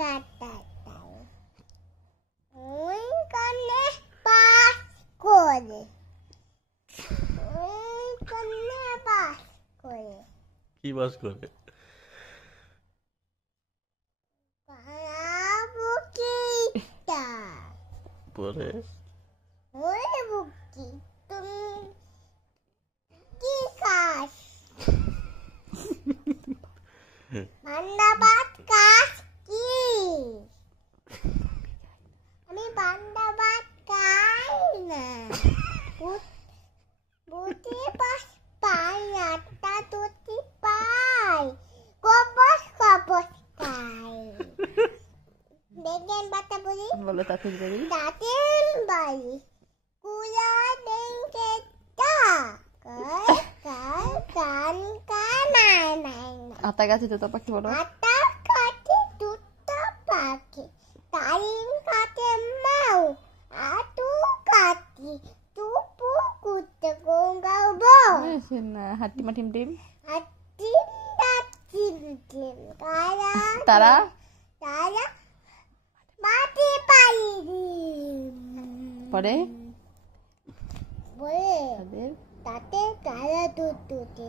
কাটা তাই ওই কানে পাস করে ওই কানে পাস করে কি বাস করে? বুকিটা পরে ওই বুকি তুমি কি খাস বান্দা ভাত খাস কি আমি বান্দা ভাত খাই না বুটি পাস পাই না তা তুতি পাই কবস কবস খাই দেখেন বাতা বলি বলো তাতে বলি দাতেন বাড়ি কুলা দেনকে তা কাই কাই কান কানাই নাই আতা গাছে তো পাখি বলো আটা কাটে দুটা পাখি তারিন কাটে মাও আটু কাটি তুপু কুতে গঙ্গাবো না হাতি মাটিম টিম আটিম দাটিম টিম কারা তারা তারা মাটি পাইরি পরে বলে তাদের তাতে তারা দুধ দুধে